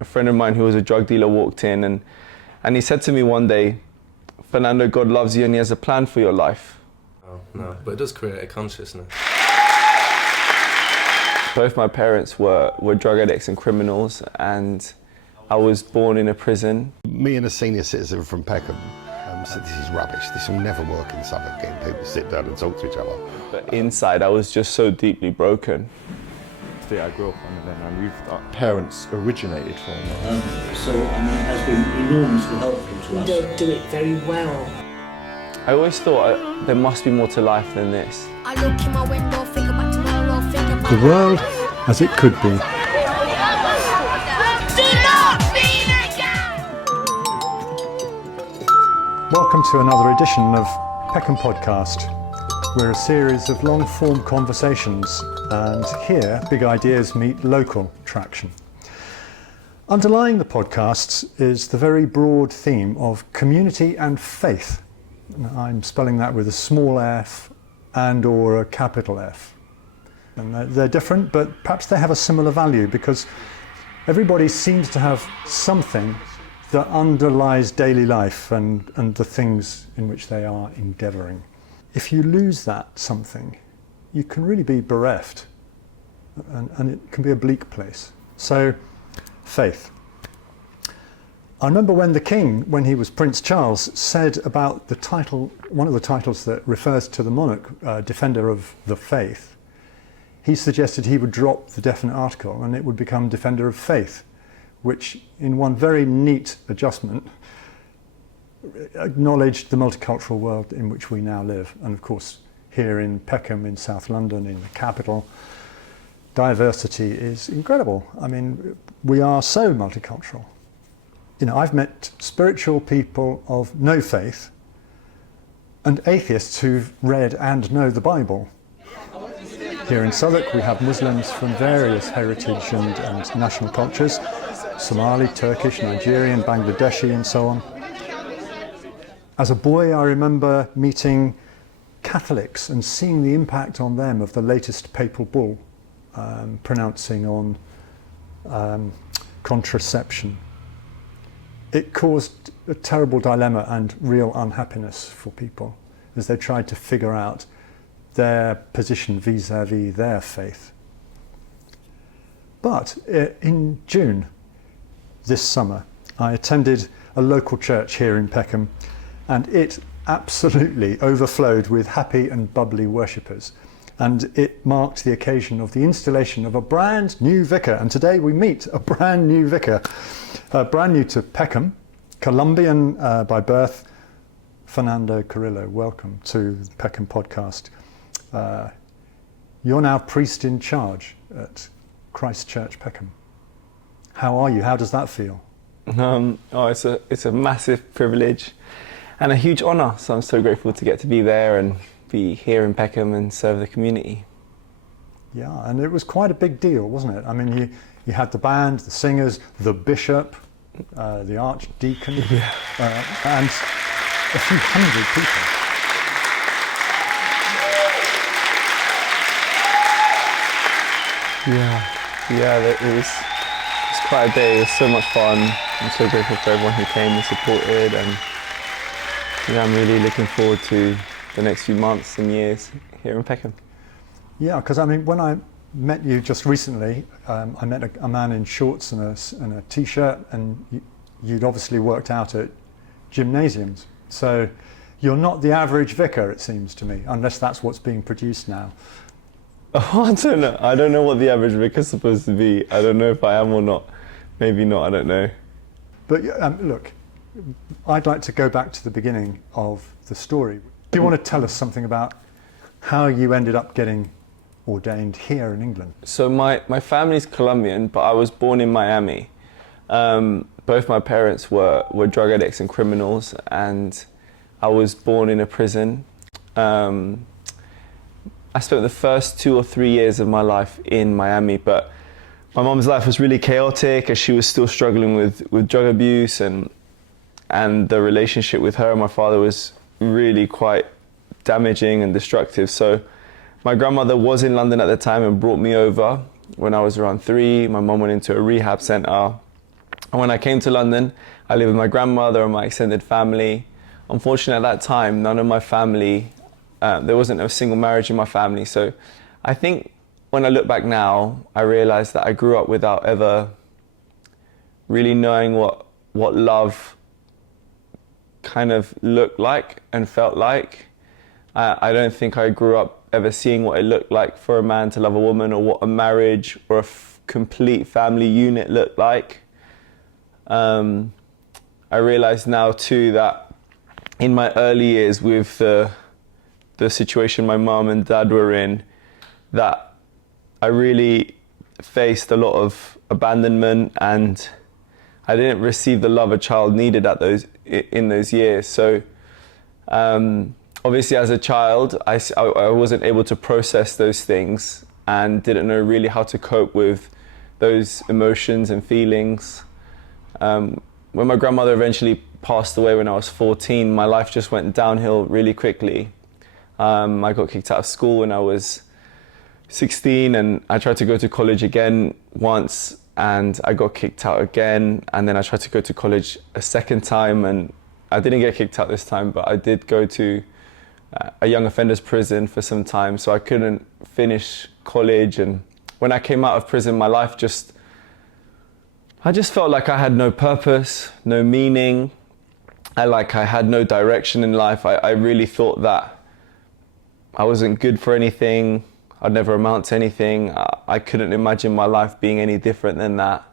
a friend of mine who was a drug dealer walked in and he said to me one day, "Fernando, God loves you and he has a plan for your life." Oh, no, but it does create a consciousness. Both my parents were drug addicts and criminals, and I was born in a prison. Me and a senior citizen from Peckham said, "This is rubbish, this will never work in Southwark, getting people to sit down and talk to each other." But inside I was just so deeply broken. I grew up on and then I moved. Our parents originated from so it has been enormously helpful to us. You don't do it very well. I always thought there must be more to life than this. I look in my window, think about tomorrow, think about the world as it could be. Do not be again! Welcome to another edition of PECKHAM Podcast. We're a series of long-form conversations, and here big ideas meet local traction. Underlying the podcasts is the very broad theme of community and faith. I'm spelling that with a small f and or a capital F. And they're different, but perhaps they have a similar value because everybody seems to have something that underlies daily life and the things in which they are endeavouring. If you lose that something, you can really be bereft, and it can be a bleak place. So, faith. I remember when the king, when he was Prince Charles, said about the title, one of the titles that refers to the monarch, Defender of the Faith, he suggested he would drop the definite article and it would become Defender of Faith, which in one very neat adjustment acknowledged the multicultural world in which we now live. And of course, here in Peckham, in South London, in the capital, diversity is incredible. I mean, we are so multicultural. You know, I've met spiritual people of no faith and atheists who've read and know the Bible. Here in Southwark, we have Muslims from various heritage and national cultures, Somali, Turkish, Nigerian, Bangladeshi, and so on. As a boy, I remember meeting Catholics and seeing the impact on them of the latest papal bull pronouncing on contraception. It caused a terrible dilemma and real unhappiness for people as they tried to figure out their position vis-à-vis their faith. But in June this summer, I attended a local church here in Peckham, and it absolutely overflowed with happy and bubbly worshippers. And it marked the occasion of the installation of a brand new vicar. And today we meet a brand new vicar, brand new to Peckham, Colombian by birth, Fernando Carrillo. Welcome to the Peckham Podcast. You're now priest in charge at Christ Church, Peckham. How are you? How does that feel? It's a massive privilege and a huge honour. So I'm so grateful to get to be there and be here in Peckham and serve the community. Yeah, and it was quite a big deal, wasn't it? I mean, you had the band, the singers, the bishop, the archdeacon, and a few hundred people. It was quite a day. It was so much fun. I'm so grateful for everyone who came and supported, and I'm really looking forward to the next few months and years here in Peckham. Yeah, because I mean, when I met you just recently, I met a man in shorts and a t-shirt, and you'd obviously worked out at gymnasiums. So you're not the average vicar, it seems to me, unless that's what's being produced now. Oh, I don't know. I don't know what the average vicar's supposed to be. I don't know if I am or not. Maybe not, I don't know. But look, I'd like to go back to the beginning of the story. Do you want to tell us something about how you ended up getting ordained here in England? So my family's Colombian, but I was born in Miami. Both my parents were drug addicts and criminals, and I was born in a prison. I spent the first 2 or 3 years of my life in Miami, but my mum's life was really chaotic as she was still struggling with drug abuse, and the relationship with her and my father was really quite damaging and destructive. So my grandmother was in London at the time and brought me over when I was around 3. My mum went into a rehab centre, And when I came to London, I lived with my grandmother and my extended family. Unfortunately, at that time, none of my family, there wasn't a single marriage in my family. So I think when I look back now, I realized that I grew up without ever really knowing what love kind of looked like and felt like. I don't think I grew up ever seeing what it looked like for a man to love a woman, or what a marriage or a complete family unit looked like. I realize now too that in my early years with the situation my mum and dad were in, that I really faced a lot of abandonment, and I didn't receive the love a child needed in those years. So obviously as a child, I wasn't able to process those things and didn't know really how to cope with those emotions and feelings. When my grandmother eventually passed away when I was 14, my life just went downhill really quickly. I got kicked out of school when I was 16, and I tried to go to college again once, and I got kicked out again, and then I tried to go to college a second time, and I didn't get kicked out this time, but I did go to a young offenders prison for some time, so I couldn't finish college. And when I came out of prison, my life I just felt like I had no purpose, no meaning. I had no direction in life. I really thought that I wasn't good for anything. I'd never amount to anything. I couldn't imagine my life being any different than that.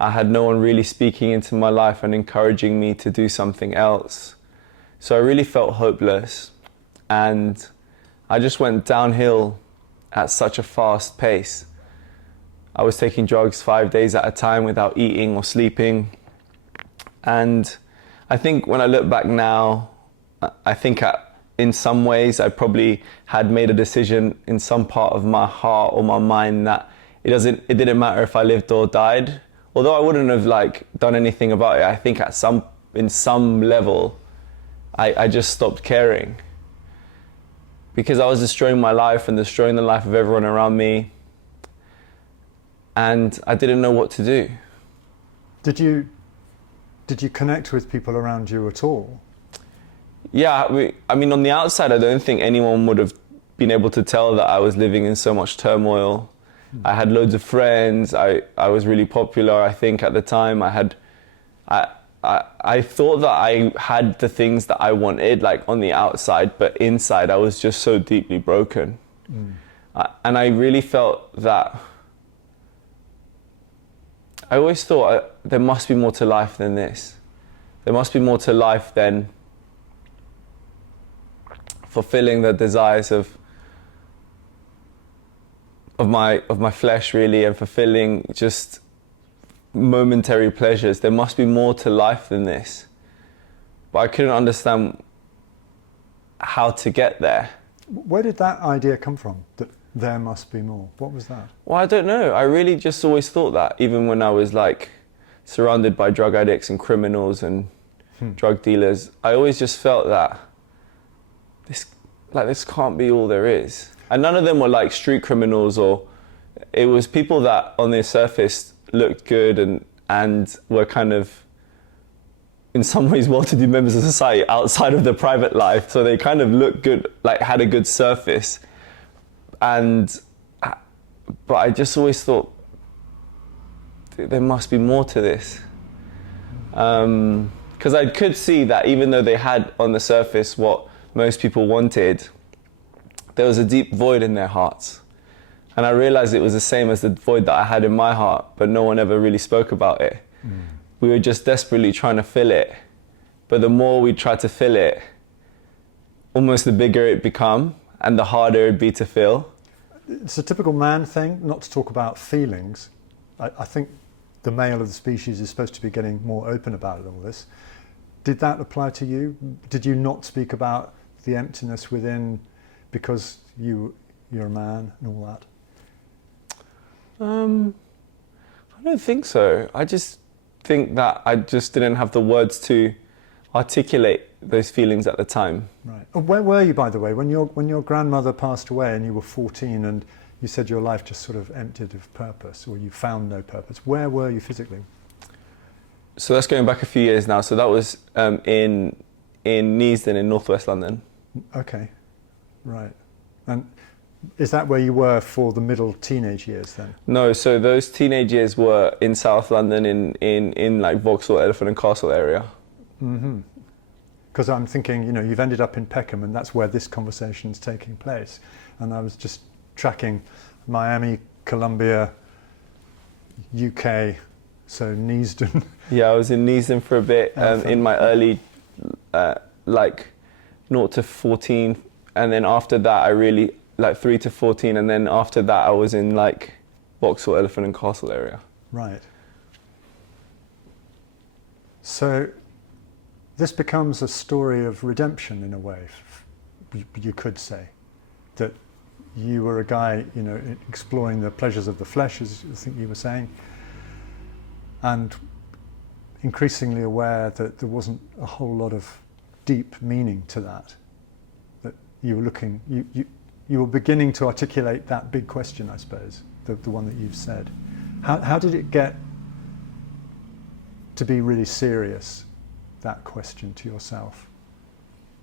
I had no one really speaking into my life and encouraging me to do something else. So I really felt hopeless, and I just went downhill at such a fast pace. I was taking drugs 5 days at a time without eating or sleeping. And I think when I look back now, I think in some ways I probably had made a decision in some part of my heart or my mind that it didn't matter if I lived or died. Although I wouldn't have done anything about it, I think in some level I just stopped caring, because I was destroying my life and destroying the life of everyone around me, and I didn't know what to do. Did you connect with people around you at all? Yeah, on the outside, I don't think anyone would have been able to tell that I was living in so much turmoil. I had loads of friends. I was really popular, I think, at the time. I thought that I had the things that I wanted, on the outside, but inside I was just so deeply broken. And I really felt that I always thought there must be more to life than this. There must be more to life than fulfilling the desires of my flesh, really, and fulfilling just momentary pleasures. There must be more to life than this. But I couldn't understand how to get there. Where did that idea come from, that there must be more? What was that? Well, I don't know. I really just always thought that, even when I was surrounded by drug addicts and criminals and drug dealers. I always just felt that this can't be all there is. And none of them were street criminals, or it was people that on their surface looked good and were kind of in some ways well-to-do members of society outside of their private life. So they kind of looked good, had a good surface. But I just always thought there must be more to this. Because I could see that even though they had on the surface what most people wanted, there was a deep void in their hearts. And I realized it was the same as the void that I had in my heart, but no one ever really spoke about it. We were just desperately trying to fill it. But the more we tried to fill it, almost the bigger it become and the harder it'd be to fill. It's a typical man thing not to talk about feelings. I think the male of the species is supposed to be getting more open about all this. Did that apply to you? Did you not speak about the emptiness within because you're a man and all that? I don't think so. I just think that I just didn't have the words to articulate those feelings at the time. Right. And where were you, by the way, when your grandmother passed away and you were 14 and you said your life just sort of emptied of purpose, or you found no purpose? Where were you physically? So that's going back a few years now. So that was in Neasden in northwest London. Okay, right. And is that where you were for the middle teenage years then? No, so those teenage years were in South London, in like Vauxhall, Elephant and Castle area. Mm-hmm. Because I'm thinking, you know, you've ended up in Peckham, and that's where this conversation's taking place. And I was just tracking Miami, Columbia, UK, so Neasden. Yeah, I was in Neasden for a bit in my early, like 0 to 14, and then after that I really, like 3 to 14, and then after that I was in like Vauxhall, Elephant and Castle area. Right. So this becomes a story of redemption in a way, you could say. That you were a guy, you know, exploring the pleasures of the flesh, as I think you were saying, and increasingly aware that there wasn't a whole lot of deep meaning to that. That you were looking, you were beginning to articulate that big question, I suppose, the one that you've said. How did it get to be really serious, that question to yourself?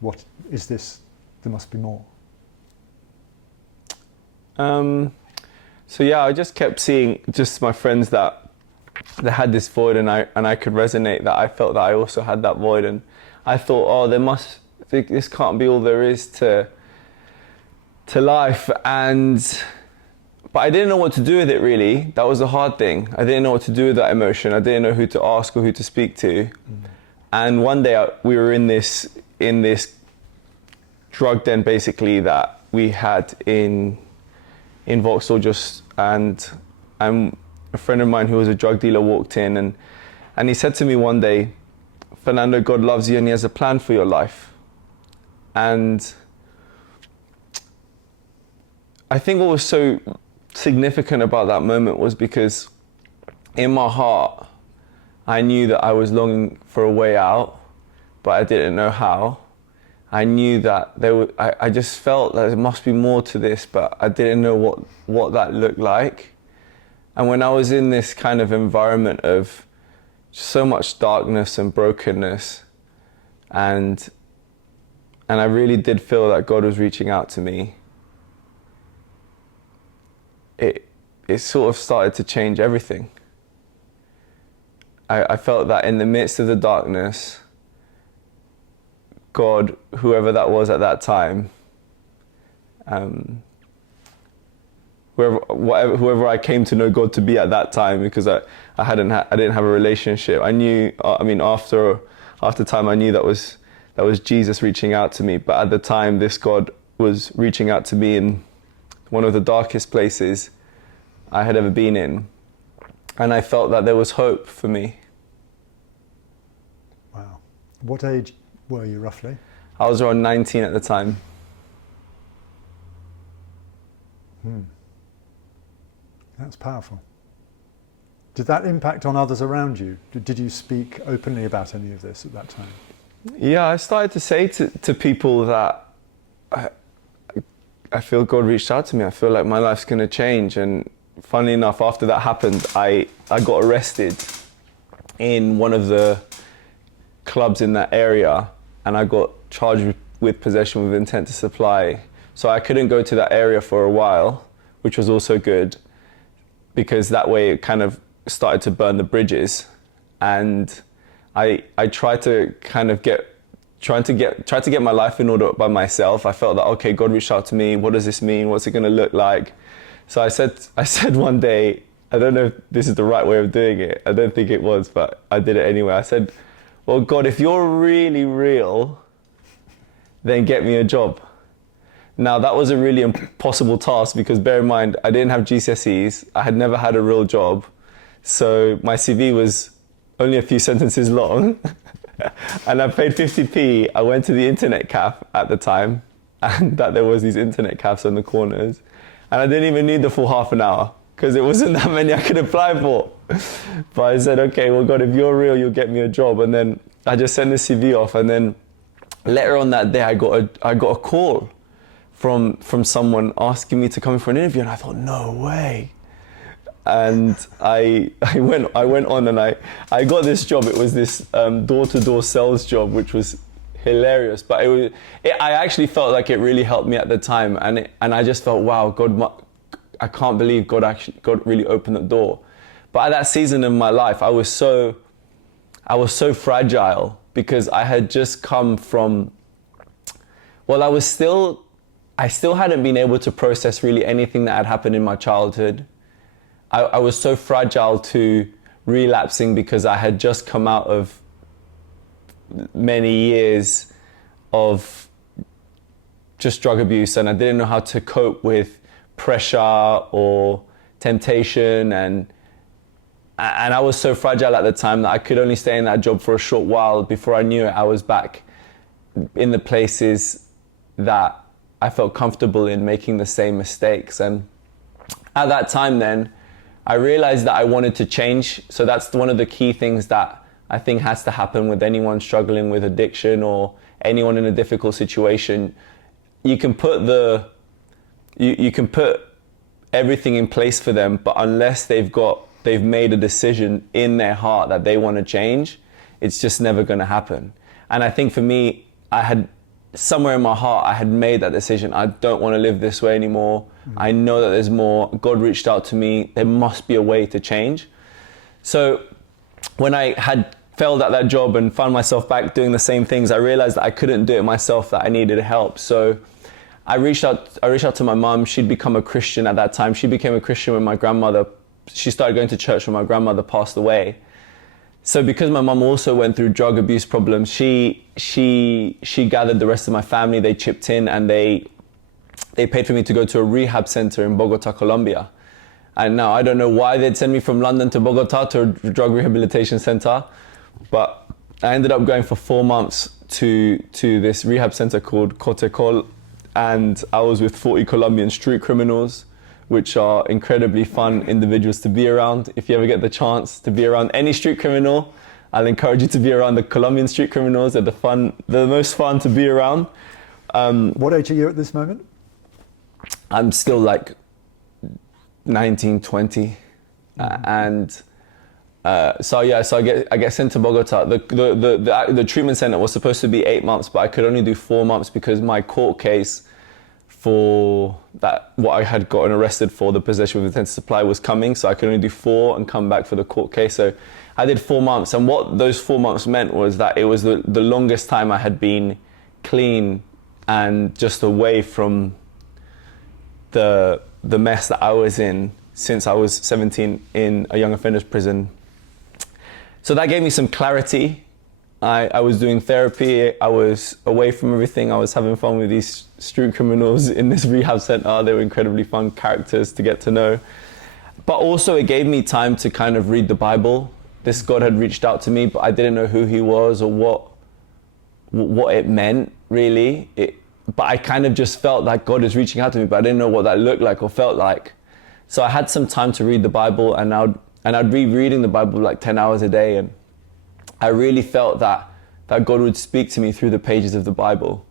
What is this? There must be more. So yeah, I just kept seeing just my friends that had this void, and I could resonate that I felt that I also had that void, and I thought, oh, this can't be all there is to life, but I didn't know what to do with it really. That was the hard thing. I didn't know what to do with that emotion. I didn't know who to ask or who to speak to. And one day we were in this drug den basically that we had in Vauxhall, and a friend of mine who was a drug dealer walked in, and he said to me one day, Fernando, God loves you and he has a plan for your life. And I think what was so significant about that moment was because in my heart, I knew that I was longing for a way out, but I didn't know how. I knew that I just felt that there must be more to this, but I didn't know what that looked like. And when I was in this kind of environment of so much darkness and brokenness, and I really did feel that God was reaching out to me, it sort of started to change everything. I felt that in the midst of the darkness, God, whoever that was at that time, whoever I came to know God to be at that time, because I didn't have a relationship. I knew, after time, I knew that was Jesus reaching out to me. But at the time, this God was reaching out to me in one of the darkest places I had ever been in, and I felt that there was hope for me. Wow. What age were you roughly? I was around 19 at the time. That's powerful. Did that impact on others around you? Did you speak openly about any of this at that time? Yeah, I started to say to people that I feel God reached out to me. I feel like my life's going to change. And funnily enough, after that happened, I got arrested in one of the clubs in that area, and I got charged with possession with intent to supply. So I couldn't go to that area for a while, which was also good, because that way it kind of started to burn the bridges. And I tried to kind of try to get my life in order by myself. I felt that, okay, God reached out to me. What does this mean? What's it going to look like? So I said one day, I don't know if this is the right way of doing it. I don't think it was, but I did it anyway. I said, well, God, if you're really real, then get me a job. Now, that was a really impossible task, because bear in mind, I didn't have GCSEs. I had never had a real job. So my CV was only a few sentences long. And I paid 50p. I went to the internet cafe at the time, and that there was these internet cafes on the corners. And I didn't even need the full half an hour, because it wasn't that many I could apply for. But I said, okay, well, God, if you're real, you'll get me a job. And then I just sent the CV off. And then later on that day, I got a call from someone asking me to come in for an interview. And I thought, no way. and I went on and I got this job. It was this door-to-door sales job, which was hilarious. But I actually felt like it really helped me at the time, and I just felt, wow, I can't believe God really opened the door. But at that season of my life, I was so fragile because I had just come from, well, I still hadn't been able to process really anything that had happened in my childhood. I was so fragile to relapsing because I had just come out of many years of just drug abuse, and I didn't know how to cope with pressure or temptation, and I was so fragile at the time that I could only stay in that job for a short while. Before I knew it, I was back in the places that I felt comfortable in, making the same mistakes. And at that time then, I realized that I wanted to change. So that's one of the key things that I think has to happen with anyone struggling with addiction or anyone in a difficult situation. You can put you can put everything in place for them, but unless they've made a decision in their heart that they want to change, it's just never going to happen. And I think for me, I had somewhere in my heart, I had made that decision. I don't want to live this way anymore. I know that there's more. God reached out to me. There must be a way to change. So when I had failed at that job and found myself back doing the same things, I realized that I couldn't do it myself, that I needed help. So I reached out to my mum. She'd become a Christian at that time. She became a Christian when my grandmother, she started going to church when my grandmother passed away. So because my mum also went through drug abuse problems, she gathered the rest of my family. They chipped in and they paid for me to go to a rehab center in Bogota, Colombia. And now I don't know why they'd send me from London to Bogota to a drug rehabilitation center, but I ended up going for 4 months to this rehab center called Cotecol, and I was with 40 Colombian street criminals, which are incredibly fun individuals to be around. If you ever get the chance to be around any street criminal, I'll encourage you to be around the Colombian street criminals. They're the most fun to be around. What age are you at this moment? I'm still like 19, 20. So I get sent to Bogota. The treatment center was supposed to be 8 months, but I could only do 4 months because my court case for that, what I had gotten arrested for, the possession with intent to supply, was coming. So I could only do 4 and come back for the court case. So I did 4 months. And what those 4 months meant was that it was the longest time I had been clean and just away from the mess that I was in since I was 17 in a young offenders prison. So that gave me some clarity. I was doing therapy. I was away from everything. I was having fun with these street criminals in this rehab center. They were incredibly fun characters to get to know. But also it gave me time to kind of read the Bible. This God had reached out to me, but I didn't know who he was or what it meant really. But I kind of just felt like God is reaching out to me, but I didn't know what that looked like or felt like. So I had some time to read the Bible, and I'd be reading the Bible like 10 hours a day, and I really felt that God would speak to me through the pages of the Bible.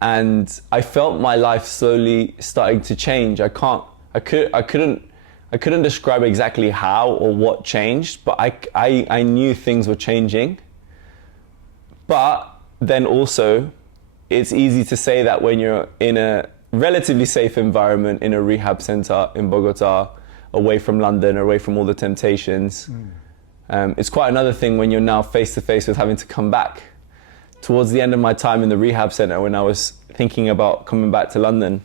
And I felt my life slowly starting to change. I couldn't describe exactly how or what changed, but I knew things were changing. But then also, it's easy to say that when you're in a relatively safe environment in a rehab center in Bogota, away from London, away from all the temptations. It's quite another thing when you're now face to face with having to come back. Towards the end of my time in the rehab center, when I was thinking about coming back to London,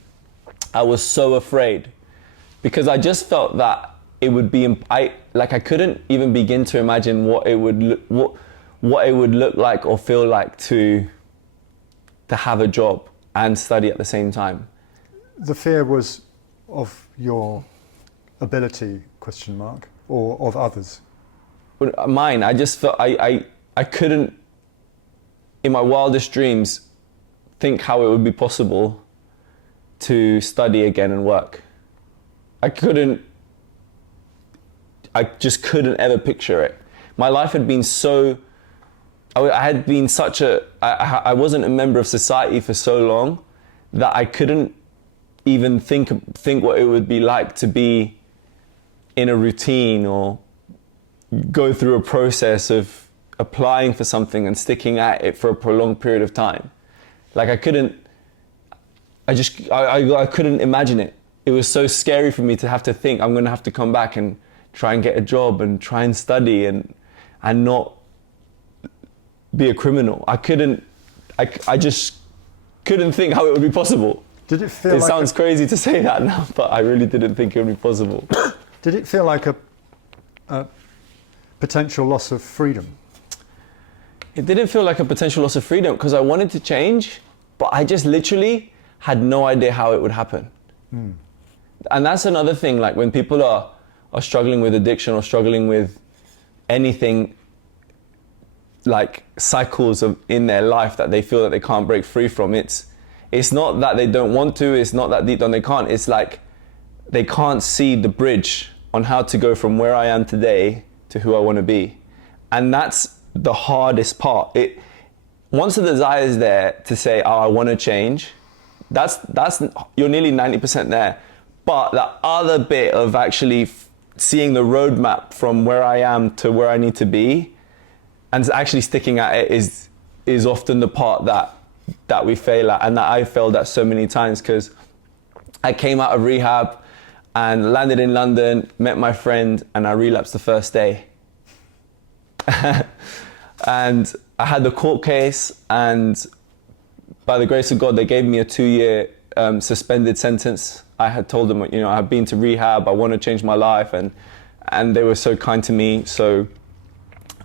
I was so afraid because I just felt that it would be, I couldn't even begin to imagine what it would look like or feel like to have a job and study at the same time. The fear was of your ability, ? Or of others? Mine. I just felt I couldn't, in my wildest dreams, think how it would be possible to study again and work. I just couldn't ever picture it. My life had been so, I wasn't a member of society for so long that I couldn't even think what it would be like to be in a routine or go through a process of applying for something and sticking at it for a prolonged period of time. Like I couldn't imagine it. It was so scary for me to have to think I'm going to have to come back and try and get a job and try and study and not be a criminal. I just couldn't think how it would be possible. Did it feel It sounds crazy to say that now, but I really didn't think it would be possible. Did it feel like a potential loss of freedom? It didn't feel like a potential loss of freedom because I wanted to change, but I just literally had no idea how it would happen. And that's another thing, like when people are struggling with addiction or struggling with anything, like cycles in their life that they feel that they can't break free from, it's not that they don't want to, it's not that deep down they can't, it's like they can't see the bridge on how to go from where I am today to who I want to be. And that's the hardest part. Once the desire is there to say, oh, I want to change, that's you're nearly 90% there. But the other bit of actually seeing the roadmap from where I am to where I need to be and actually sticking at it is often the part that we fail at, and that I failed at so many times, because I came out of rehab and landed in London, met my friend, and I relapsed the first day. And I had the court case, and by the grace of God, they gave me a 2-year suspended sentence. I had told them, I've been to rehab, I want to change my life, and they were so kind to me. So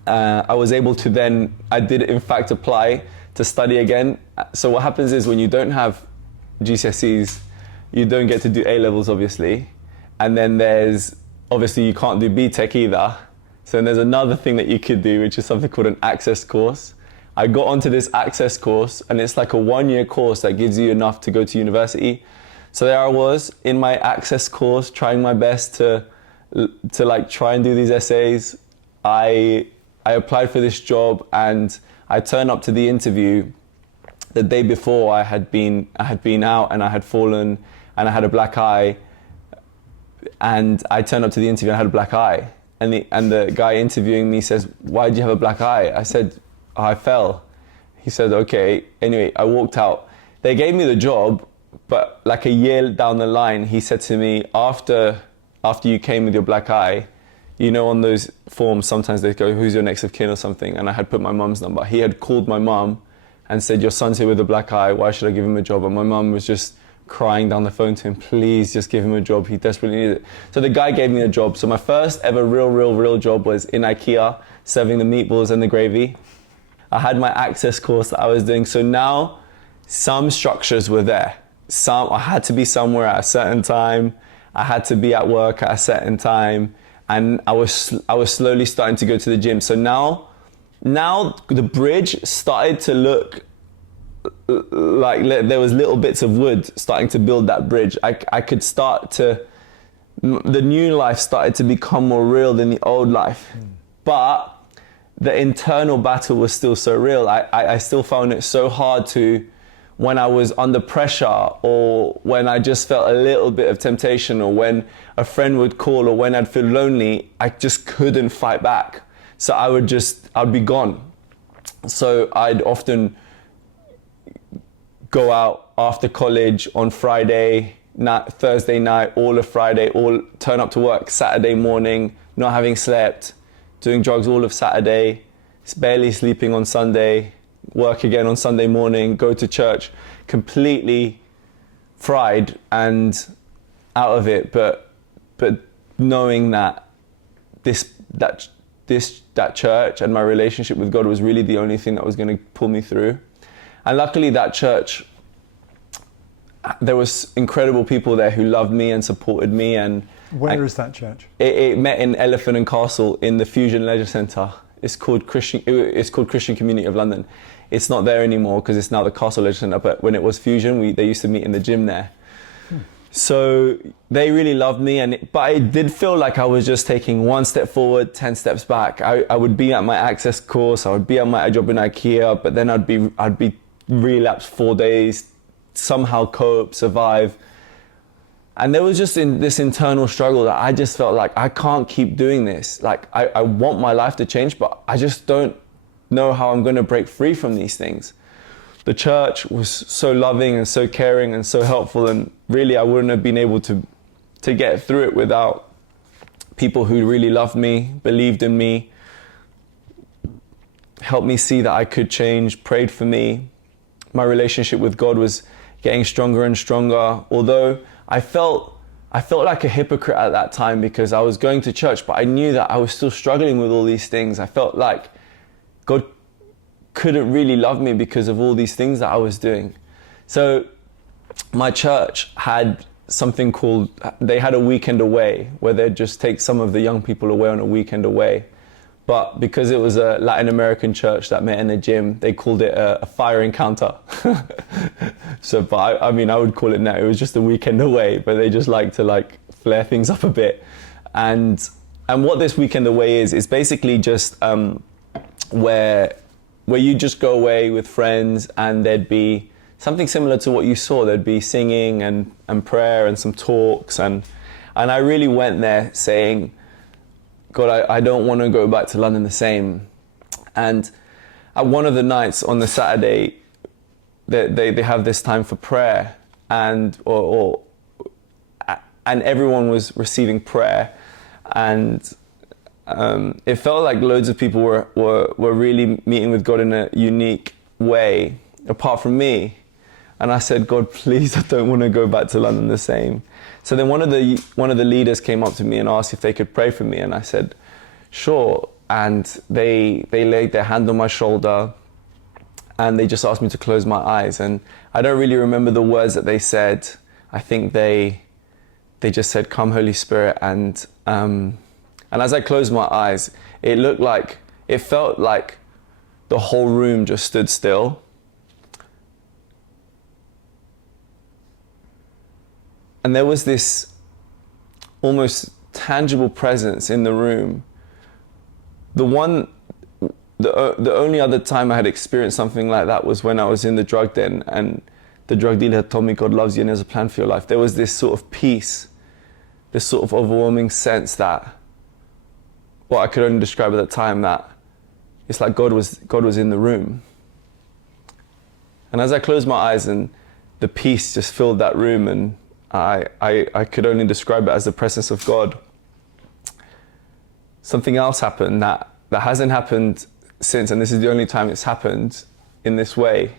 I was able to then, I did in fact apply to study again. So what happens is when you don't have GCSEs, you don't get to do A-levels, obviously. And then obviously you can't do BTEC either. So then there's another thing that you could do, which is something called an access course. I got onto this access course, and it's like a 1-year course that gives you enough to go to university. So there I was in my access course, trying my best to like try and do these essays. I applied for this job, and I turned up to the interview the day before. I had been out, and I had fallen, and I had a black eye. And I turned up to the interview and I had a black eye. And the guy interviewing me says, "Why did you have a black eye?" I said, "Oh, I fell." He said, "Okay." Anyway, I walked out. They gave me the job, but like a year down the line, he said to me, after you came with your black eye, on those forms, sometimes they go, "Who's your next of kin?" or something. And I had put my mum's number. He had called my mum and said, "Your son's here with a black eye. Why should I give him a job?" And my mum was just crying down the phone to him, "Please just give him a job. He desperately needs it." So the guy gave me a job. So my first ever real job was in IKEA, serving the meatballs and the gravy. I had my access course that I was doing. So now some structures were there. I had to be somewhere at a certain time. I had to be at work at a certain time. And I was slowly starting to go to the gym. So now the bridge started to look like there was little bits of wood starting to build that bridge. I could the new life started to become more real than the old life. But the internal battle was still so real. I still found it so hard to, when I was under pressure, or when I just felt a little bit of temptation, or when a friend would call, or when I'd feel lonely, I just couldn't fight back. So I'd be gone. So I'd often go out after college on Friday night, Thursday night, all of Friday, turn up to work Saturday morning, not having slept, doing drugs all of Saturday, barely sleeping on Sunday, work again on Sunday morning, go to church, completely fried and out of it, but knowing that that church and my relationship with God was really the only thing that was going to pull me through. And luckily that church, there was incredible people there who loved me and supported me. And Where is that church? It met in Elephant and Castle in the Fusion Leisure Centre. It's called Christian Community of London. It's not there anymore because it's now the Castle Leisure Centre, but when it was Fusion, they used to meet in the gym there. So they really loved me, but it did feel like I was just taking one step forward, 10 steps back. I would be at my access course, I would be at my job in IKEA, but then I'd be relapsed 4 days, somehow cope, survive. And there was just this internal struggle that I just felt like I can't keep doing this. Like I want my life to change, but I just don't know how I'm going to break free from these things. The church was so loving and so caring and so helpful, and really I wouldn't have been able to get through it without people who really loved me, believed in me, helped me see that I could change, prayed for me. My relationship with God was getting stronger and stronger, although I felt like a hypocrite at that time because I was going to church, but I knew that I was still struggling with all these things. I felt like God couldn't really love me because of all these things that I was doing. So my church had something called, they had a weekend away where they'd just take some of the young people away on a weekend away. But because it was a Latin American church that met in a gym, they called it a fire encounter. So, but I mean, I would call it now, it was just a weekend away, but they just like to flare things up a bit. And what this weekend away is basically just where you just go away with friends, and there'd be something similar to what you saw. There'd be singing and prayer and some talks. And I really went there saying, God, I don't want to go back to London the same. And at one of the nights on the Saturday, they have this time for prayer, and everyone was receiving prayer, and it felt like loads of people were really meeting with God in a unique way, apart from me. And I said, God, please, I don't want to go back to London the same. So then one of the leaders came up to me and asked if they could pray for me, and I said, sure. And they laid their hand on my shoulder, and they just asked me to close my eyes. And I don't really remember the words that they said. I think they just said, "Come, Holy Spirit." And as I closed my eyes, it felt like the whole room just stood still. And there was this almost tangible presence in the room. The only other time I had experienced something like that was when I was in the drug den, and the drug dealer had told me God loves you and there's a plan for your life. There was this sort of peace, this sort of overwhelming sense that, well, I could only describe at the time that it's like God was in the room. And as I closed my eyes, and the peace just filled that room, and I could only describe it as the presence of God. Something else happened that hasn't happened since, and this is the only time it's happened in this way.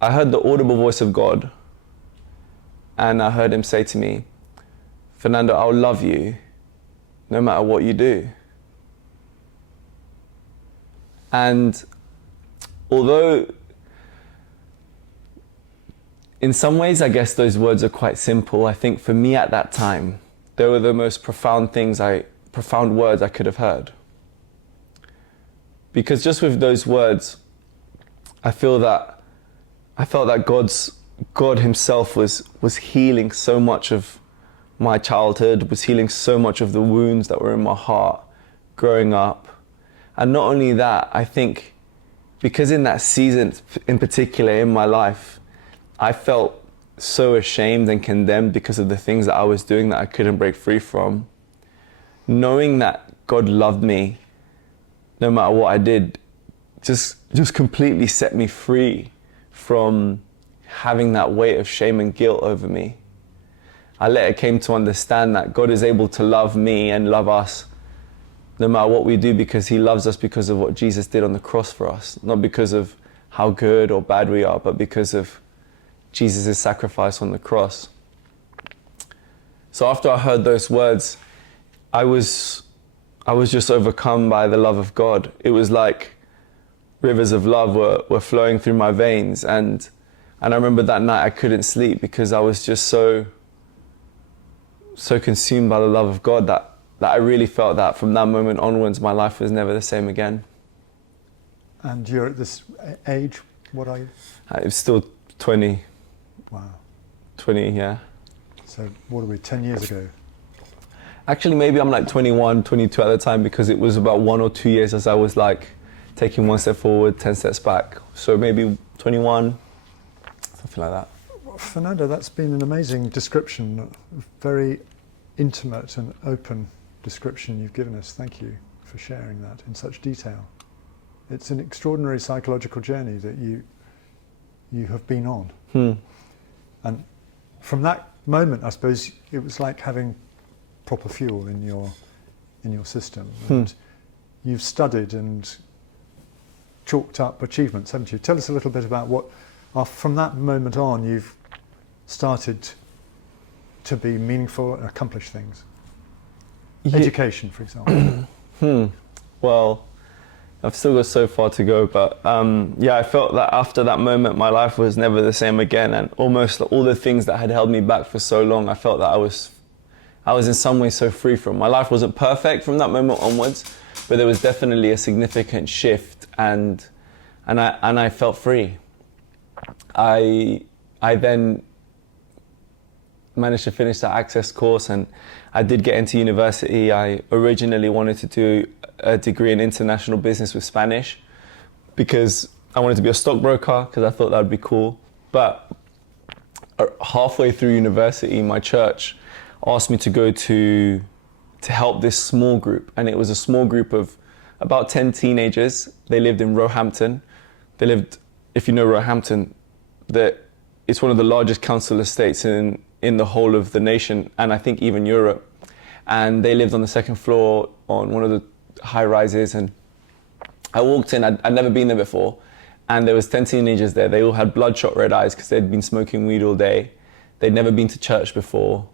I heard the audible voice of God, and I heard him say to me, Fernando, I'll love you no matter what you do. And although in some ways, I guess those words are quite simple, I think for me at that time, they were the most profound words I could have heard. Because just with those words, I felt that God himself was healing so much of my childhood, was healing so much of the wounds that were in my heart growing up. And not only that, I think because in that season in particular in my life, I felt so ashamed and condemned because of the things that I was doing that I couldn't break free from. Knowing that God loved me no matter what I did just completely set me free from having that weight of shame and guilt over me. I later came to understand that God is able to love me and love us no matter what we do, because he loves us because of what Jesus did on the cross for us, not because of how good or bad we are, but because of Jesus' sacrifice on the cross. So after I heard those words, I was just overcome by the love of God. It was like rivers of love were flowing through my veins. And I remember that night I couldn't sleep because I was just so consumed by the love of God that I really felt that from that moment onwards, my life was never the same again. And you're at this age, what are you? It was still 20. Wow. 20, yeah. So what are we, 10 years ago? Actually, maybe I'm like 21, 22 at the time, because it was about 1 or 2 years as I was like taking one step forward, 10 steps back. So maybe 21, something like that. Fernando, that's been an amazing description, a very intimate and open description you've given us. Thank you for sharing that in such detail. It's an extraordinary psychological journey that you have been on. And from that moment, I suppose it was like having proper fuel in your system. And you've studied and chalked up achievements, haven't you? Tell us a little bit about what, from that moment on, you've started to be meaningful and accomplish things. Education, for example. Well, I've still got so far to go, but I felt that after that moment, my life was never the same again, and almost all the things that had held me back for so long, I felt that I was in some way so free from. My life wasn't perfect from that moment onwards, but there was definitely a significant shift, and I felt free. I then managed to finish that access course, and I did get into university. I originally wanted to do a degree in international business with Spanish because I wanted to be a stockbroker because I thought that would be cool. But halfway through university, my church asked me to go to help this small group, and it was a small group of about 10 teenagers. They lived in Roehampton. If you know Roehampton, it's one of the largest council estates in the whole of the nation, and I think even Europe. And they lived on the second floor on one of the high rises, and I walked in. I'd never been there before, and there was 10 teenagers there. They all had bloodshot red eyes because they'd been smoking weed all day. They'd never been to church before.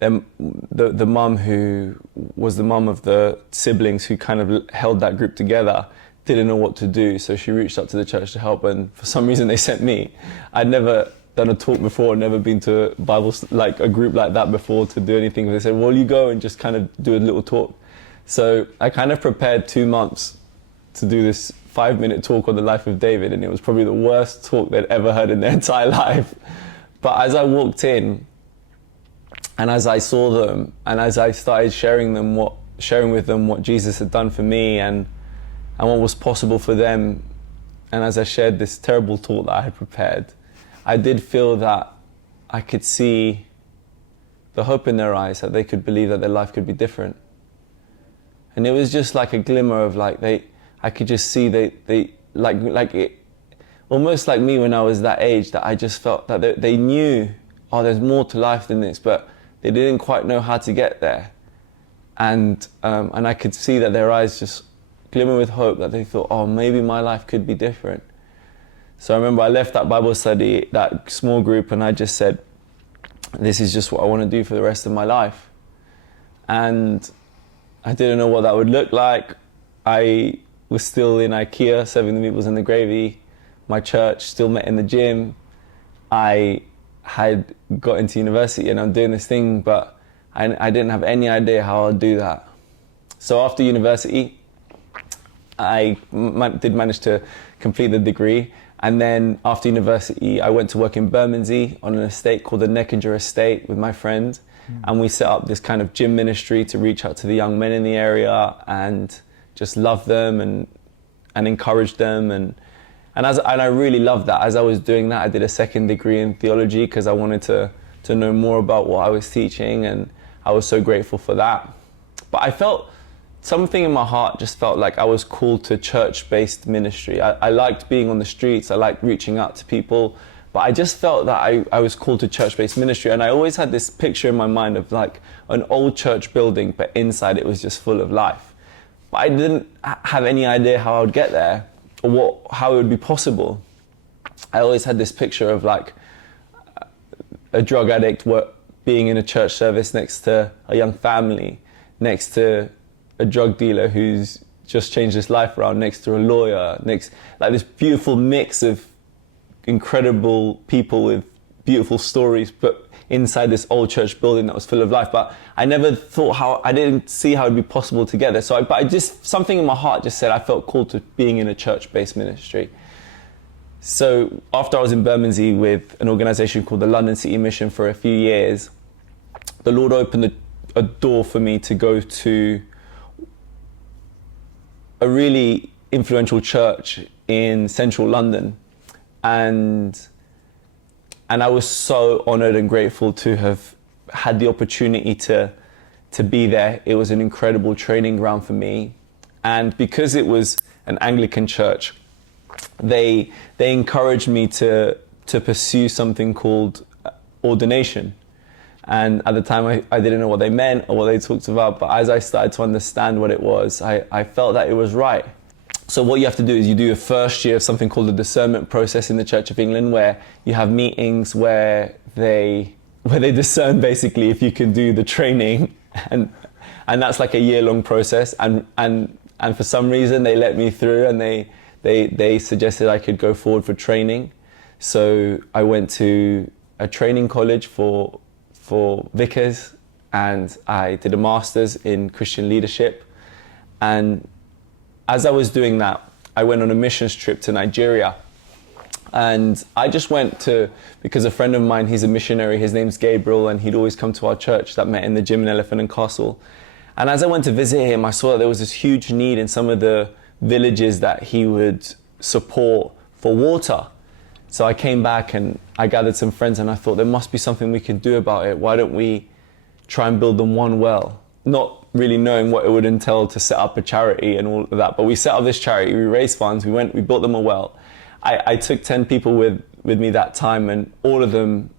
The mum, who was the mum of the siblings who kind of held that group together, didn't know what to do, so she reached out to the church to help, and for some reason they sent me. I'd never done a talk before, never been to a group like that before to do anything. They said, well, you go and just kind of do a little talk. So I kind of prepared 2 months to do this 5-minute talk on the life of David, and it was probably the worst talk they'd ever heard in their entire life. But as I walked in, and as I saw them, and as I started sharing with them what Jesus had done for me and what was possible for them, and as I shared this terrible talk that I had prepared, I did feel that I could see the hope in their eyes, that they could believe that their life could be different. And it was just like a glimmer of I could just see it, almost like me when I was that age, that I just felt that they knew, there's more to life than this, but they didn't quite know how to get there. And I could see that their eyes just glimmer with hope, that they thought, maybe my life could be different. So I remember I left that Bible study, that small group, and I just said, this is just what I want to do for the rest of my life. And I didn't know what that would look like. I was still in IKEA serving the meatballs and the gravy. My church still met in the gym. I had got into university and I'm doing this thing, but I didn't have any idea how I'd do that. So after university, I did manage to complete the degree. And then after university, I went to work in Bermondsey on an estate called the Neckinger Estate with my friend. And we set up this kind of gym ministry to reach out to the young men in the area and just love them and encourage them. And I really loved that. As I was doing that, I did a second degree in theology because I wanted to know more about what I was teaching, and I was so grateful for that. But I felt something in my heart just felt like I was called to church-based ministry. I liked being on the streets, I liked reaching out to people, but I just felt that I was called to church-based ministry. And I always had this picture in my mind of like an old church building, but inside it was just full of life. But I didn't have any idea how I would get there or how it would be possible. I always had this picture of like a drug addict being in a church service next to a young family, next to a drug dealer who's just changed his life around, next to a lawyer, like this beautiful mix of incredible people with beautiful stories, but inside this old church building that was full of life. But I never thought I didn't see how it'd be possible to get there. So something in my heart just said I felt called to being in a church-based ministry. So after I was in Bermondsey with an organization called the London SE15 for a few years, the Lord opened a door for me to go to a really influential church in central London. And I was so honored and grateful to have had the opportunity to be there. It was an incredible training ground for me. And because it was an Anglican church, they encouraged me to pursue something called ordination. And at the time, I didn't know what they meant or what they talked about. But as I started to understand what it was, I felt that it was right. So what you have to do is you do a first year of something called the discernment process in the Church of England, where you have meetings where they discern basically if you can do the training, and that's like a year-long process. And for some reason they let me through, and they suggested I could go forward for training. So I went to a training college for vicars, and I did a master's in Christian leadership. And as I was doing that, I went on a missions trip to Nigeria. And I just went because a friend of mine, he's a missionary, his name's Gabriel, and he'd always come to our church that met in the gym in Elephant and Castle. And as I went to visit him, I saw that there was this huge need in some of the villages that he would support for water. So I came back and I gathered some friends, and I thought there must be something we can do about it. Why don't we try and build them one well? Not really knowing what it would entail to set up a charity and all of that, but we set up this charity, we raised funds, we built them a well. I took 10 people with me that time, and all of them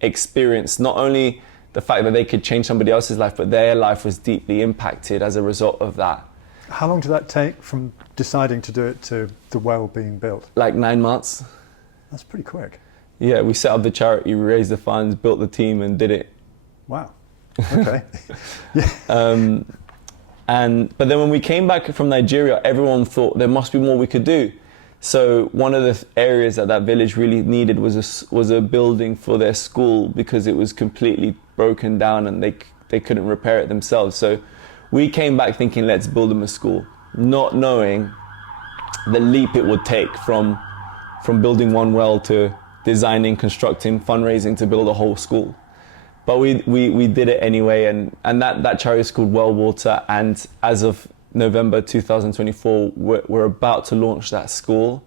experienced not only the fact that they could change somebody else's life, but their life was deeply impacted as a result of that. How long did that take from deciding to do it to the well being built? Like 9 months. That's pretty quick. Yeah, we set up the charity, we raised the funds, built the team, and did it. Wow. Okay. But then when we came back from Nigeria, everyone thought there must be more we could do. So one of the areas that village really needed was a building for their school, because it was completely broken down and they couldn't repair it themselves. So we came back thinking, let's build them a school, not knowing the leap it would take from building one well to designing, constructing, fundraising to build a whole school. But we did it anyway, and that charity is called Well Water, and as of November 2024, we're about to launch that school.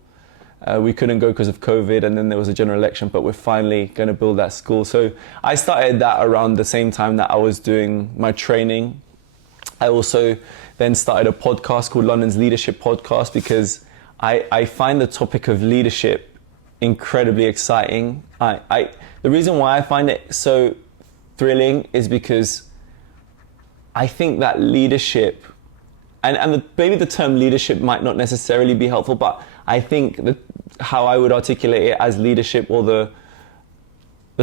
We couldn't go because of COVID, and then there was a general election, but we're finally going to build that school. So I started that around the same time that I was doing my training. I also then started a podcast called London's Leadership Podcast, because I find the topic of leadership incredibly exciting. The reason why I find it so thrilling is because I think that leadership, and maybe the term leadership might not necessarily be helpful, but I think that how I would articulate it as leadership, or the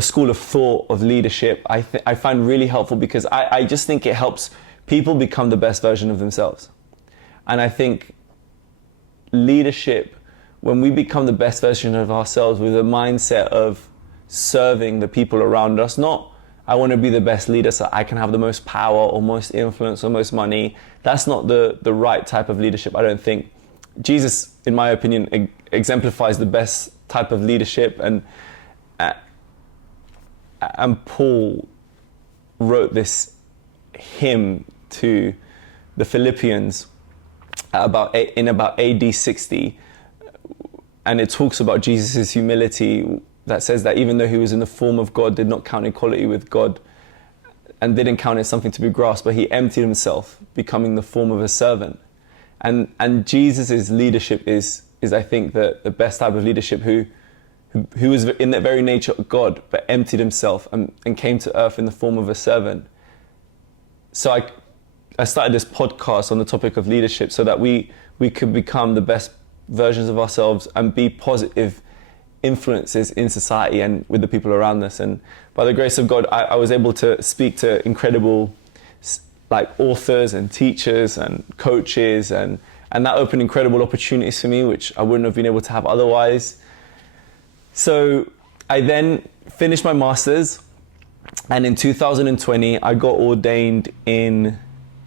school of thought of leadership, I find really helpful, because I just think it helps people become the best version of themselves. And I think leadership, when we become the best version of ourselves with a mindset of serving the people around us, not I want to be the best leader so I can have the most power or most influence or most money. That's not the right type of leadership, I don't think. Jesus, in my opinion, exemplifies the best type of leadership, and Paul wrote this hymn to the Philippians in about AD 60, and it talks about Jesus' humility, that says that even though he was in the form of God, did not count equality with God, and didn't count it as something to be grasped, but he emptied himself, becoming the form of a servant. And Jesus' leadership is I think the best type of leadership, who was in the very nature of God, but emptied himself and came to earth in the form of a servant. So I started this podcast on the topic of leadership so that we could become the best versions of ourselves and be positive influences in society and with the people around us. And by the grace of God, I was able to speak to incredible authors and teachers and coaches, and that opened incredible opportunities for me, which I wouldn't have been able to have otherwise. So I then finished my master's, and in 2020 I got ordained in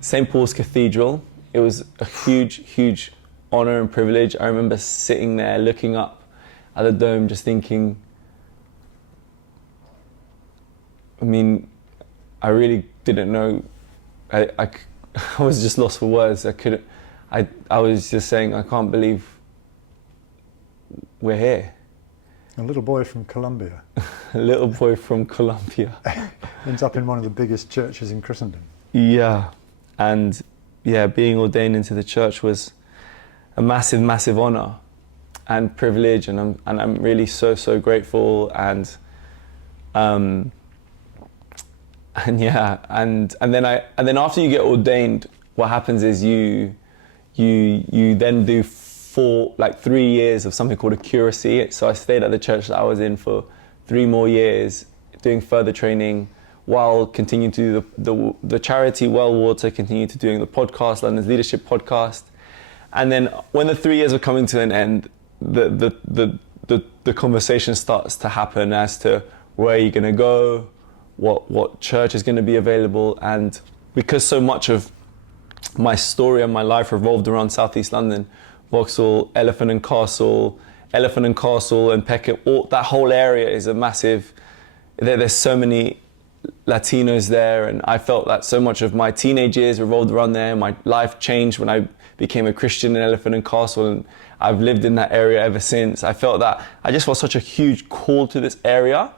St. Paul's Cathedral. It was a huge honor and privilege. I remember sitting there looking up at the dome, just thinking, I really didn't know. I was just lost for words. I was just saying, I can't believe we're here. A little boy from Colombia A little boy from Colombia. ends up in one of the biggest churches in Christendom. Yeah, and yeah, being ordained into the church was a massive, massive honour and privilege, and I'm really so grateful, and yeah, and then after you get ordained, what happens is you then do 3 years of something called a curacy. So I stayed at the church that I was in for 3 more years, doing further training, while continuing to do the charity Well Water, continue to doing the podcast, London's Leadership Podcast. And then when the 3 years are coming to an end, the conversation starts to happen as to where you're going to go, what church is going to be available. And because so much of my story and my life revolved around Southeast London, Vauxhall, Elephant and Castle and Peckham, that whole area is a massive, there's so many Latinos there, and I felt that so much of my teenage years revolved around there. My life changed when I became a Christian in Elephant and Castle, and I've lived in that area ever since. I felt that I just felt such a huge call to this area.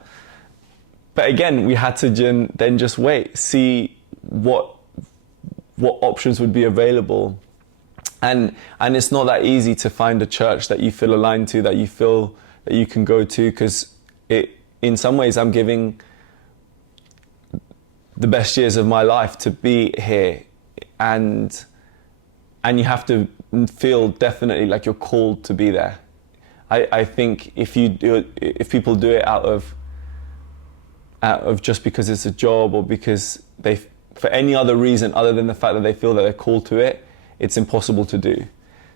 But again, we had to then just wait, see what options would be available. And it's not that easy to find a church that you feel aligned to, that you feel that you can go to, because in some ways I'm giving the best years of my life to be here, and you have to feel definitely like you're called to be there. I think if people do it out of just because it's a job, or because for any other reason other than the fact that they feel that they're called to it, it's impossible to do.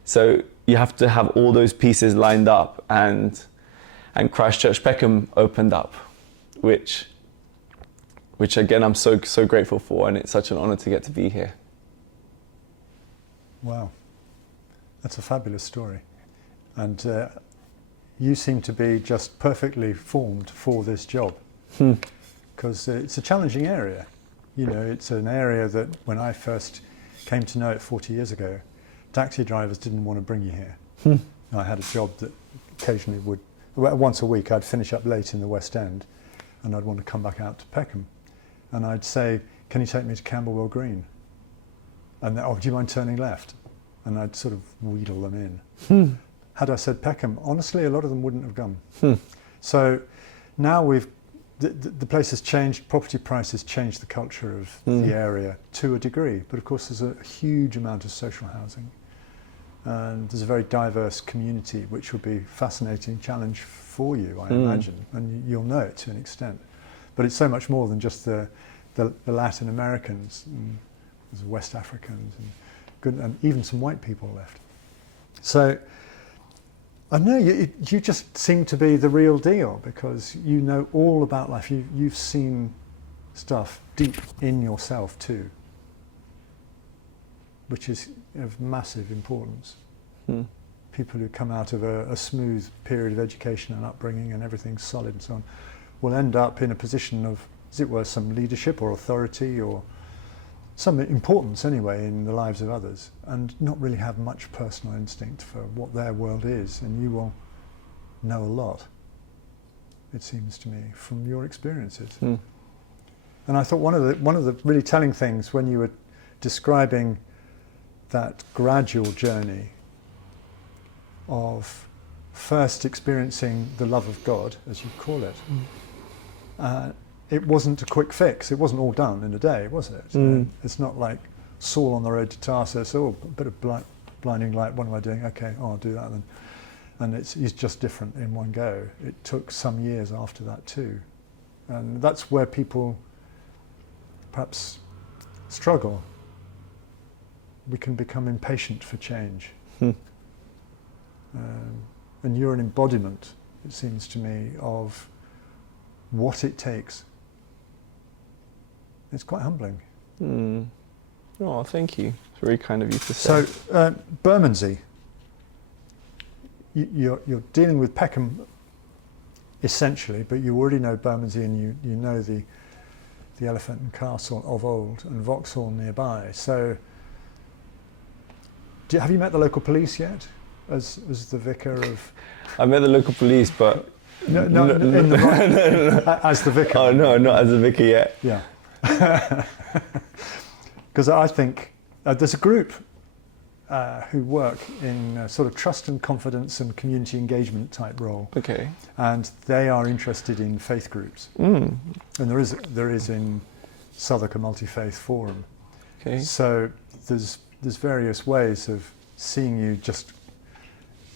So you have to have all those pieces lined up, and Christchurch Peckham opened up, which again I'm so grateful for, and it's such an honour to get to be here. Wow, that's a fabulous story. And you seem to be just perfectly formed for this job, because it's a challenging area. You know, it's an area that when I first came to know it 40 years ago, taxi drivers didn't want to bring you here. I had a job that occasionally once a week I'd finish up late in the West End, and I'd want to come back out to Peckham, and I'd say, can you take me to Camberwell Green? And do you mind turning left? And I'd sort of wheedle them in. Had I said Peckham, honestly, a lot of them wouldn't have gone. So now the place has changed, property prices changed the culture of the area to a degree, but of course there's a huge amount of social housing, and there's a very diverse community, which will be a fascinating challenge for you, I imagine, and you'll know it to an extent. But it's so much more than just the Latin Americans, and there's West Africans, and even some white people left. So I know you just seem to be the real deal, because you know all about life. You've seen stuff deep in yourself too, which is of massive importance. People who come out of a smooth period of education and upbringing and everything's solid and so on will end up in a position of, as it were, some leadership or authority or some importance anyway in the lives of others, and not really have much personal instinct for what their world is, and you will know a lot, it seems to me, from your experiences. And I thought one of the really telling things when you were describing that gradual journey of first experiencing the love of God, as you call it, it wasn't a quick fix. It wasn't all done in a day, was it? It's not like Saul on the road to Tarsus. Oh, a bit of blinding light. What am I doing? Okay, I'll do that then. And he's just different in one go. It took some years after that too, and that's where people perhaps struggle. We can become impatient for change, and you're an embodiment, it seems to me, of what it takes. It's quite humbling. Oh, thank you. It's very kind of you to say. So, Bermondsey, you're dealing with Peckham essentially, but you already know Bermondsey, and you know the Elephant and Castle of old, and Vauxhall nearby. So, have you met the local police yet, as the vicar of? I met the local police, but No, in the right, as the vicar. Oh no, not as a vicar yet. Yeah. Because I think there's a group who work in a sort of trust and confidence and community engagement type role. Okay. And they are interested in faith groups. Mm. And there is in Southwark a multi-faith forum. Okay. So there's various ways of seeing you just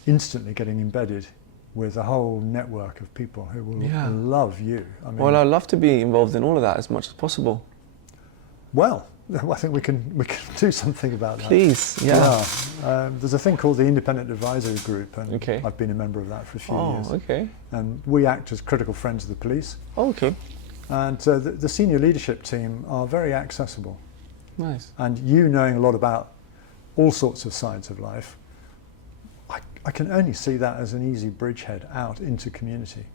instantly getting embedded with a whole network of people who will love you. I mean, Well, I'd love to be involved in all of that as much as possible. well, I think we can do something about that. Please, yeah. There's a thing called the Independent Advisory Group, and Okay. I've been a member of that for a few Oh, years. okay. And we act as critical friends of the police. Oh, okay. And the senior leadership team are very accessible. Nice. And you knowing a lot about all sorts of sides of life, I can only see that as an easy bridgehead out into community,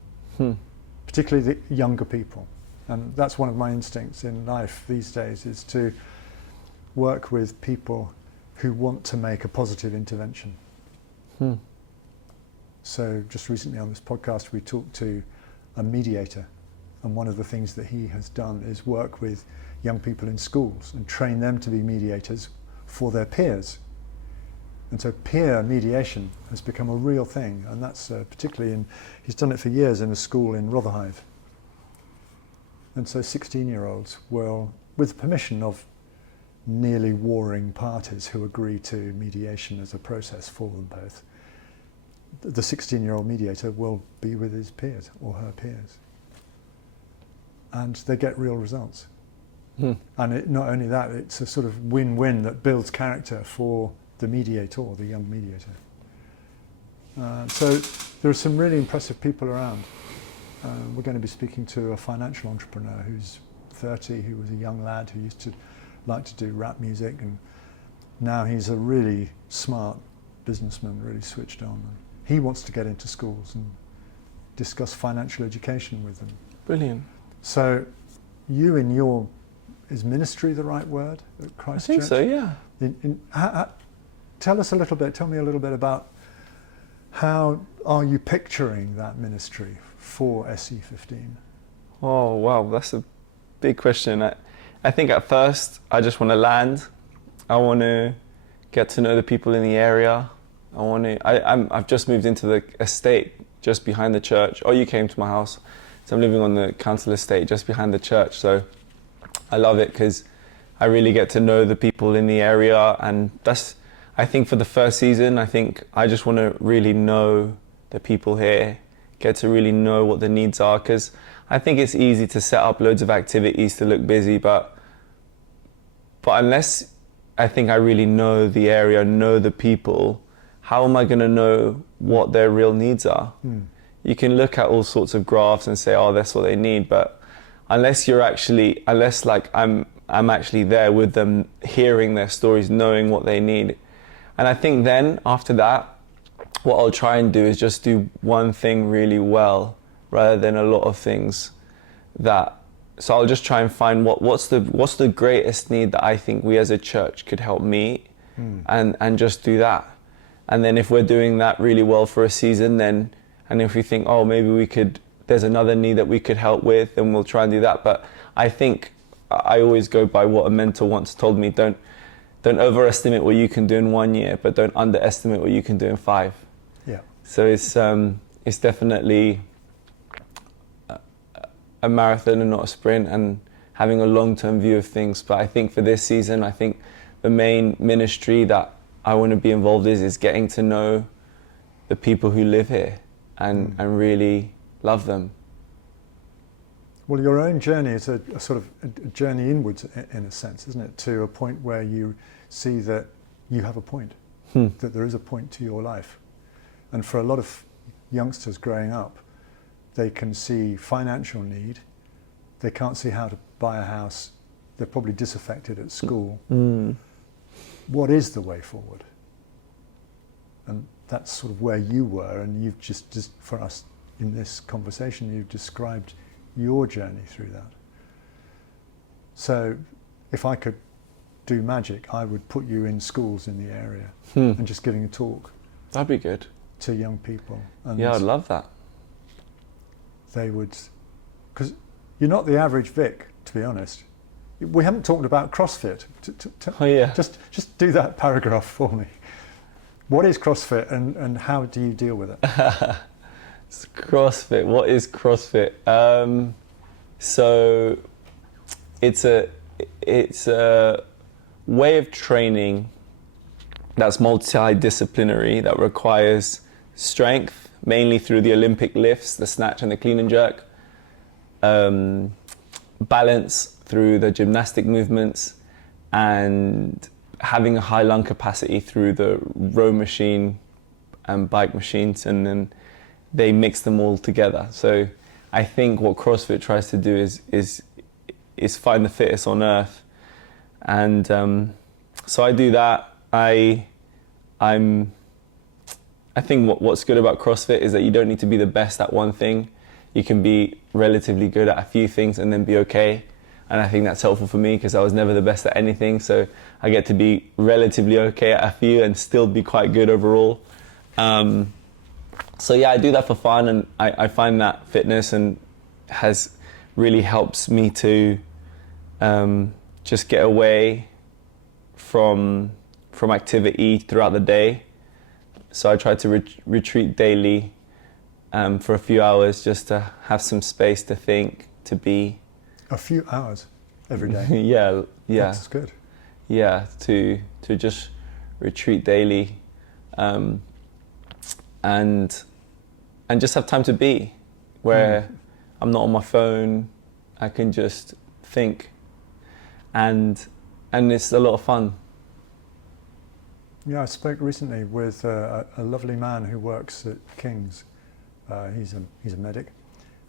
particularly the younger people. And that's one of my instincts in life these days, is to work with people who want to make a positive intervention. So just recently on this podcast we talked to a mediator, and one of the things that he has done is work with young people in schools and train them to be mediators for their peers. And so peer mediation has become a real thing, and that's particularly he's done it for years in a school in Rotherhithe. And so 16-year-olds will, with permission of nearly warring parties who agree to mediation as a process for them both, the 16-year-old mediator will be with his peers or her peers. And they get real results. And not only that, it's a sort of win-win that builds character for the mediator, the young mediator. So there are some really impressive people around. We're going to be speaking to a financial entrepreneur who's 30, who was a young lad who used to like to do rap music, and now he's a really smart businessman, really switched on. And he wants to get into schools and discuss financial education with them. Brilliant. So you in your, is ministry the right word at I Christ think Church? so, yeah. Tell me a little bit about how are you picturing that ministry for SE15? Oh, wow, that's a big question. I think at first I just want to land. I want to get to know the people in the area. I've just moved into the estate just behind the church. Oh, you came to my house. So I'm living on the council estate just behind the church. So I love it because I really get to know the people in the area. And that's, I think for the first season, I think I just want to really know the people here, get to really know what the needs are. Because I think it's easy to set up loads of activities to look busy, but unless I think I really know the area, know the people, how am I going to know what their real needs are? You can look at all sorts of graphs and say, oh, that's what they need, but unless I'm actually there with them, hearing their stories, knowing what they need. And I think then after that, what I'll try and do is just do one thing really well rather than a lot of things so I'll just try and find what's the greatest need that I think we as a church could help meet, and just do that. And then if we're doing that really well for a season, and if we think, oh, maybe there's another need that we could help with, then we'll try and do that. But I think I always go by what a mentor once told me: don't overestimate what you can do in 1 year, but don't underestimate what you can do in 5. Yeah. So it's definitely a marathon and not a sprint, and having a long-term view of things. But I think for this season, I think the main ministry that I want to be involved is getting to know the people who live here and really love them. Well, your own journey is a sort of a journey inwards in a sense, isn't it? To a point where you see that you have a point, that there is a point to your life. And for a lot of youngsters growing up, they can see financial need, they can't see how to buy a house, they're probably disaffected at school. What is the way forward? And that's sort of where you were, and you've just for us in this conversation, you've described your journey through that. So if I could do magic, I would put you in schools in the area and just giving a talk. That'd be good. To young people. And yeah, I'd love that. they would, because you're not the average Vic, to be honest. We haven't talked about CrossFit. Oh yeah. Just do that paragraph for me. What is CrossFit and how do you deal with it? It's CrossFit. What is CrossFit? So it's a way of training that's multidisciplinary, that requires strength, mainly through the Olympic lifts, the snatch and the clean and jerk, balance through the gymnastic movements, and having a high lung capacity through the row machine and bike machines, and then they mix them all together. So I think what CrossFit tries to do is find the fittest on earth, and so I do that. I think what's good about CrossFit is that you don't need to be the best at one thing. You can be relatively good at a few things and then be okay. And I think that's helpful for me because I was never the best at anything. So I get to be relatively okay at a few and still be quite good overall. So yeah, I do that for fun, and I find that fitness and has really helps me to just get away from activity throughout the day. So I try to retreat daily for a few hours just to have some space to think, to be. A few hours every day. yeah. That's good. Yeah, to just retreat daily, and just have time to be, where I'm not on my phone. I can just think, and it's a lot of fun. Yeah, I spoke recently with a lovely man who works at King's. He's a medic,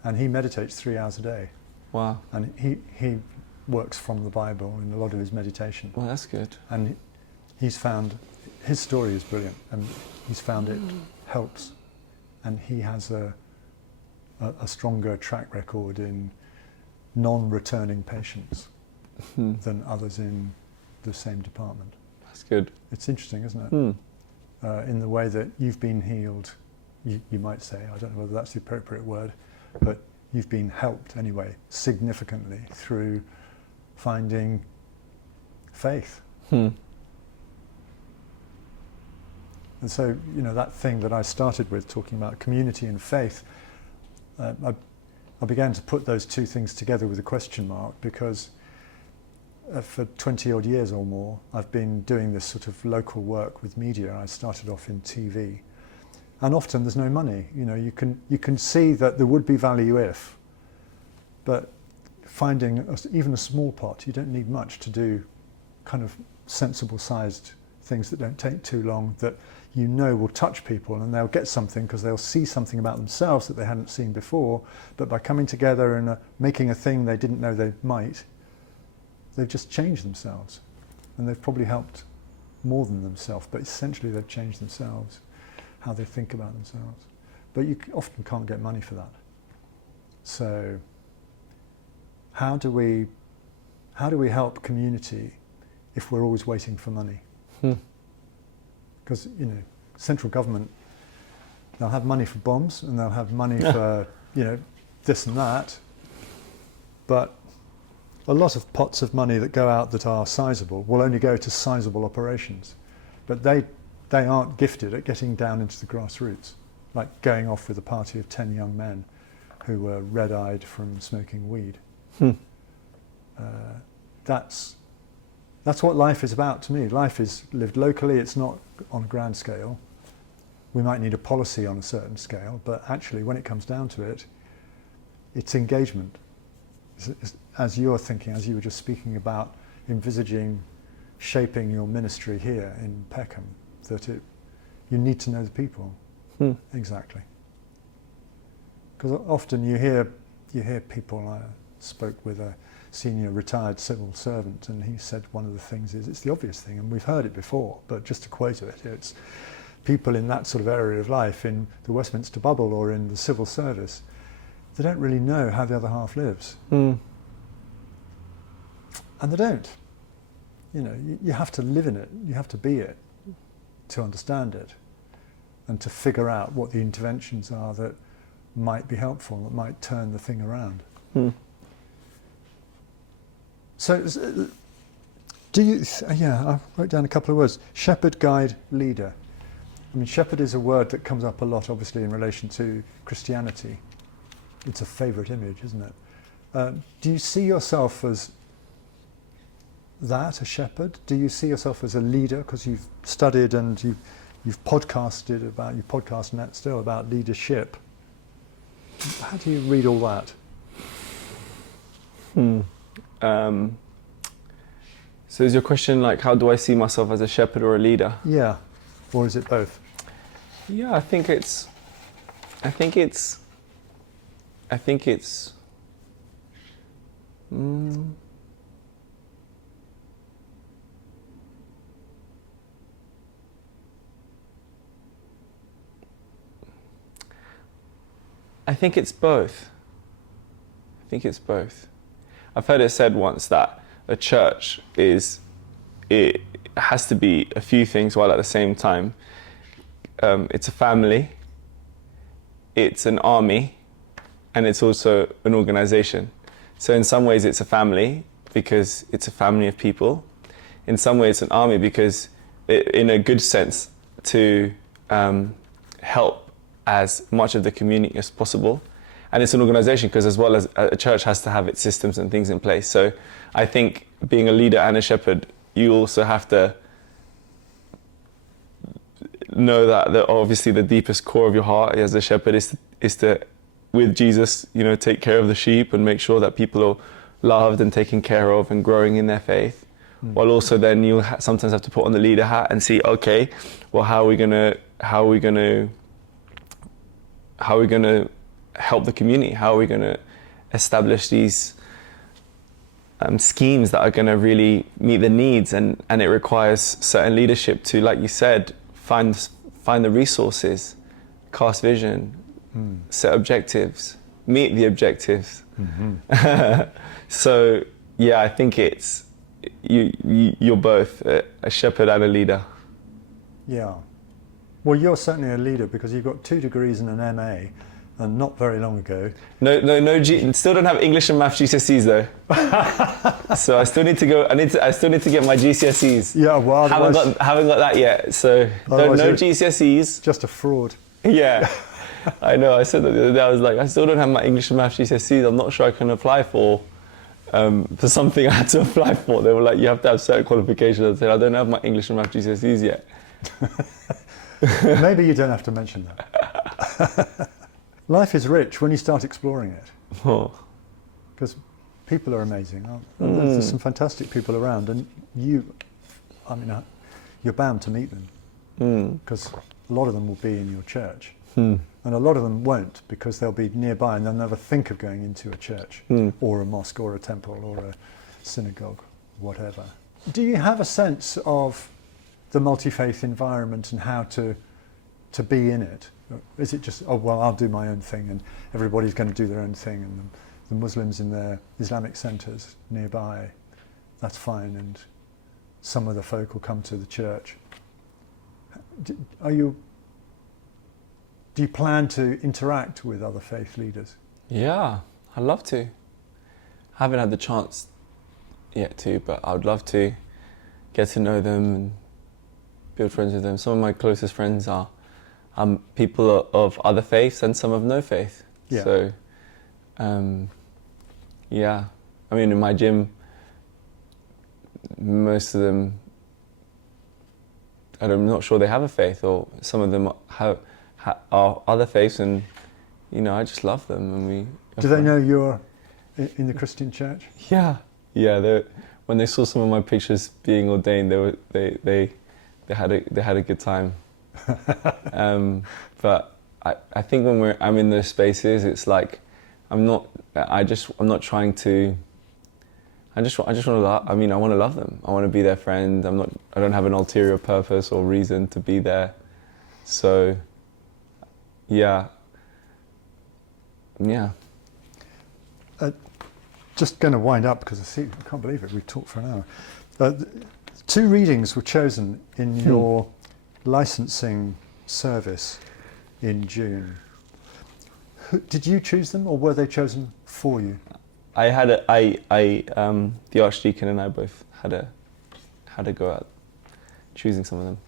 and he meditates 3 hours a day. Wow. And he works from the Bible in a lot of his meditation. Well, that's good. And he's found, his story is brilliant, and he's found it helps. And he has a stronger track record in non-returning patients than others in the same department. That's good. It's interesting, isn't it? In the way that you've been healed, you might say, I don't know whether that's the appropriate word, but you've been helped anyway, significantly, through finding faith. And so, you know, that thing that I started with, talking about community and faith, I began to put those two things together with a question mark, because for 20 odd years or more, I've been doing this sort of local work with media. I started off in TV. And often there's no money. You know, you can see that there would be value if, but finding even a small pot, you don't need much to do kind of sensible sized things that don't take too long, that you know will touch people, and they'll get something because they'll see something about themselves that they hadn't seen before, but by coming together and making a thing they didn't know they might, they've just changed themselves, and they've probably helped more than themselves, but essentially they've changed themselves, how they think about themselves. But you often can't get money for that. So how do we help community if we're always waiting for money? Because, you know, central government, they'll have money for bombs and they'll have money for, you know, this and that, but a lot of pots of money that go out that are sizable will only go to sizable operations, but they aren't gifted at getting down into the grassroots, like going off with a party of 10 young men who were red-eyed from smoking weed. That's what life is about to me. Life is lived locally. It's not on a grand scale. We might need a policy on a certain scale, but actually when it comes down to it, it's engagement. As you're thinking, as you were just speaking about envisaging shaping your ministry here in Peckham, that you need to know the people. Exactly. Because often you hear people. I spoke with a senior retired civil servant, and he said one of the things is, it's the obvious thing, and we've heard it before, but just to quote it, it's people in that sort of area of life, in the Westminster bubble or in the civil service, they don't really know how the other half lives. And they don't. You know, you have to live in it, you have to be it to understand it, and to figure out what the interventions are that might be helpful, that might turn the thing around. Hmm. So, do you? I wrote down a couple of words: shepherd, guide, leader. I mean, shepherd is a word that comes up a lot, obviously, in relation to Christianity. It's a favourite image, isn't it? Do you see yourself as that, a shepherd? Do you see yourself as a leader? Because you've studied and you've podcasted about, you podcast Matt still about leadership. How do you read all that? So is your question like, how do I see myself as a shepherd or a leader? Yeah, or is it both? Yeah, I think it's I think it's both. I think it's both. I've heard it said once that a church it has to be a few things while at the same time. It's a family, it's an army, and it's also an organization. So in some ways it's a family because it's a family of people. In some ways it's an army because in a good sense to help as much of the community as possible. And it's an organization because as well as a church has to have its systems and things in place. So I think being a leader and a shepherd, you also have to know that obviously the deepest core of your heart as a shepherd is to, with Jesus, take care of the sheep and make sure that people are loved and taken care of and growing in their faith. While also then you sometimes have to put on the leader hat and see, okay, well, how are we gonna help the community? How are we gonna establish these schemes that are gonna really meet the needs? And it requires certain leadership to, like you said, find the resources, cast vision, set objectives, meet the objectives. So yeah, I think it's you're both a shepherd and a leader. Yeah. Well, you're certainly a leader because you've got 2 degrees and an MA, and not very long ago. No. Still don't have English and Maths GCSEs though. So I still need to go. I still need to get my GCSEs. Yeah, well, haven't got that yet. So no GCSEs. Just a fraud. Yeah, I know. I said that the other day. I was like, I still don't have my English and Maths GCSEs. I'm not sure I can apply for something I had to apply for. They were like, you have to have certain qualifications. I said, I don't have my English and Maths GCSEs yet. Maybe you don't have to mention that. Life is rich when you start exploring it. Because people are amazing. There's some fantastic people around, and you're bound to meet them. Because a lot of them will be in your church. And a lot of them won't, because they'll be nearby and they'll never think of going into a church or a mosque or a temple or a synagogue, whatever. Do you have a sense of the multi-faith environment and how to be in it? Is it just, oh, well, I'll do my own thing and everybody's going to do their own thing, and the Muslims in their Islamic centres nearby, that's fine, and some of the folk will come to the church. Do you plan to interact with other faith leaders? Yeah, I'd love to. I haven't had the chance yet to, but I would love to get to know them and build friends with them. Some of my closest friends are people of other faiths and some of no faith. Yeah. So, yeah. I mean, in my gym, most of them, I'm not sure they have a faith, or some of them are other faiths, and I just love them. And do they know you're in the Christian church? Yeah. When they saw some of my pictures being ordained, they had a good time. But I think when I'm in those spaces, it's like I'm not trying to. I just want to love. I want to love them. I want to be their friend. I don't have an ulterior purpose or reason to be there. So, yeah. Just going to wind up because I can't believe it. We've talked for an hour. 2 readings were chosen in your licensing service in June. Did you choose them, or were they chosen for you? The Archdeacon and I both had a go at choosing some of them.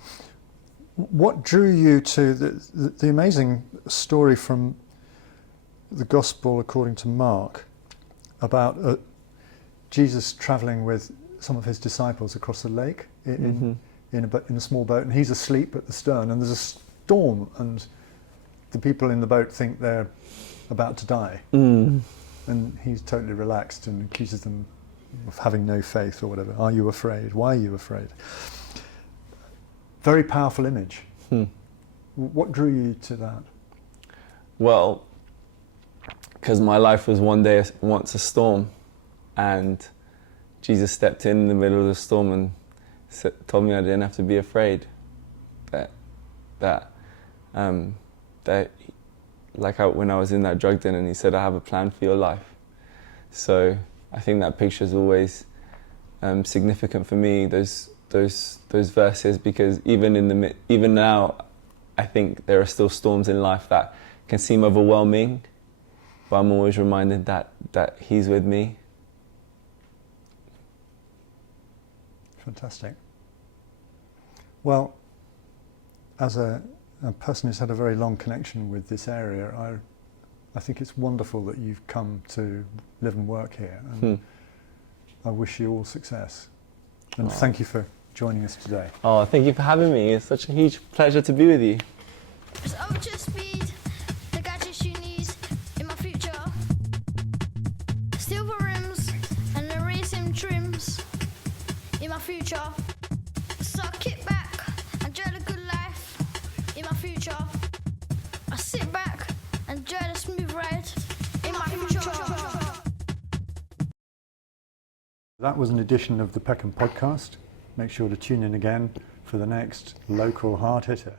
What drew you to the amazing story from the Gospel according to Mark about Jesus travelling with some of his disciples across the lake in a small boat, and he's asleep at the stern, and there's a storm, and the people in the boat think they're about to die, and he's totally relaxed and accuses them of having no faith or whatever. Are you afraid? Why are you afraid? Very powerful image. What drew you to that? Well, because my life was once a storm, and Jesus stepped in the middle of the storm and told me I didn't have to be afraid. When I was in that drug den, and he said, "I have a plan for your life." So I think that picture is always significant for me. Those verses, because even now, I think there are still storms in life that can seem overwhelming, but I'm always reminded that he's with me. Fantastic. Well, as a person who's had a very long connection with this area, I think it's wonderful that you've come to live and work here, and I wish you all success. And thank you for joining us today. Oh, thank you for having me. It's such a huge pleasure to be with you. It's ultra speed, the gadgets you need in my future. Silver rims and the racing trims in my future. So I kick back and enjoy the good life in my future. I sit back and enjoy the smooth ride in my future. That was an edition of the PECKHAM Podcast. Make sure to tune in again for the next local hard hitter.